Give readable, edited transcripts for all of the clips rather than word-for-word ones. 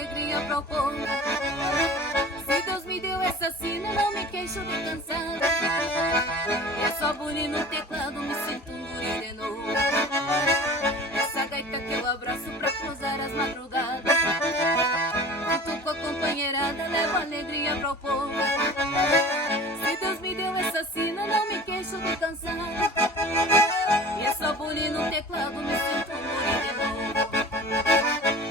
alegria pro povo. Se Deus me deu essa sina, não me queixo de cansado. É só bonito no teclado, me sinto um guri de novo. Essa gaita que eu abraço pra cruzar as madrugadas. Junto com a companheirada, levo alegria pro povo. Se Deus me deu essa sina, não me queixo de cansado. E é só bonito no teclado, me sinto um guri de novo.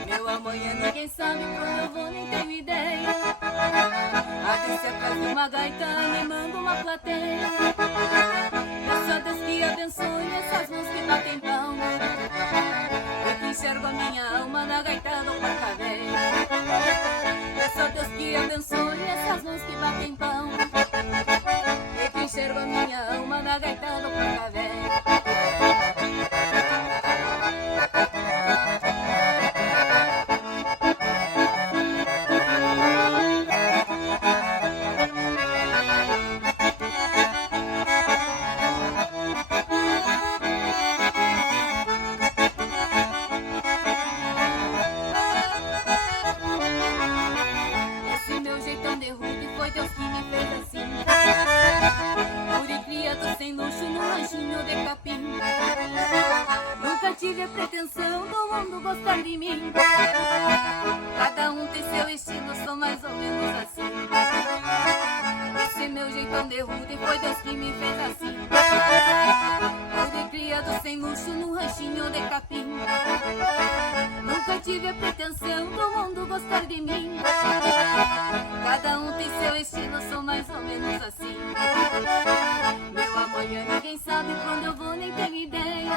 Meu amanhã ninguém sabe, quando eu vou nem tenho ideia. A disse atrás de uma gaita, animando uma plateia. Peço a Deus que abençoe essas mãos que batem palma. Eu que enxergo a minha alma na gaita do Porca Véia. Peço a Deus que abençoe essas mãos que batem palma. Eu que enxergo a minha alma na gaita do Porca Véia. Nunca tive a pretensão do mundo gostar de mim. Cada um tem seu estilo, sou mais ou menos assim. Esse meu jeitão de rude foi Deus que me fez assim. Fui criado sem luxo num ranchinho de capim. Nunca tive a pretensão do mundo gostar de mim. Cada um tem seu estilo, sou mais ou menos assim. Meu amanhã ninguém sabe, quando eu vou nem tenho ideia.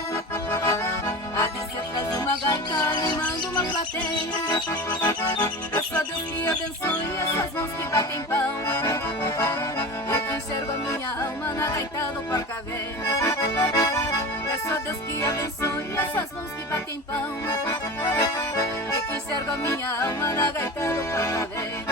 A descer atrás de uma gaita, animando uma plateia. É só Deus que abençoe essas mãos que batem palma. Eu que enxergo a minha alma na gaita do Porca Véia. É só Deus que abençoe essas mãos que batem palma. Eu que enxergo a minha alma na gaita do Porca Véia.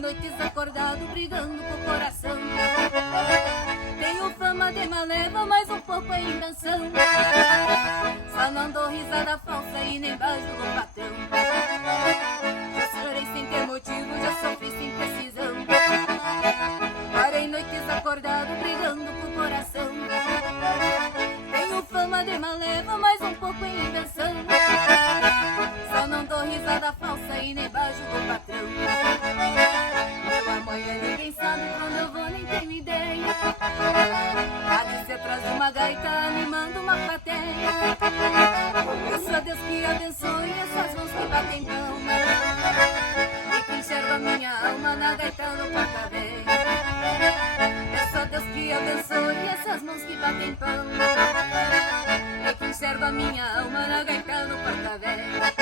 Noites acordado, brigando com o coração. Tenho fama de maleva, mas um pouco é invenção. Só não dou risada falsa e nem beijo do patrão. Já chorei sem ter motivo, já sofri sem precisão. Parei noites acordado, brigando com o coração. Tenho fama de maleva, mas um pouco é invenção. Só não dou risada falsa e nem beijo do patrão. Amanhã ninguém sabe, quando eu vou nem tenho ideia. A descer atrás de uma gaita, animando uma plateia. Peço a Deus que abençoe essas mãos que batem palma. E que enxerga a minha alma na gaita do Porca Véia. Peço a Deus que abençoe essas mãos que batem palma. E que enxerga a minha alma na gaita do Porca Véia.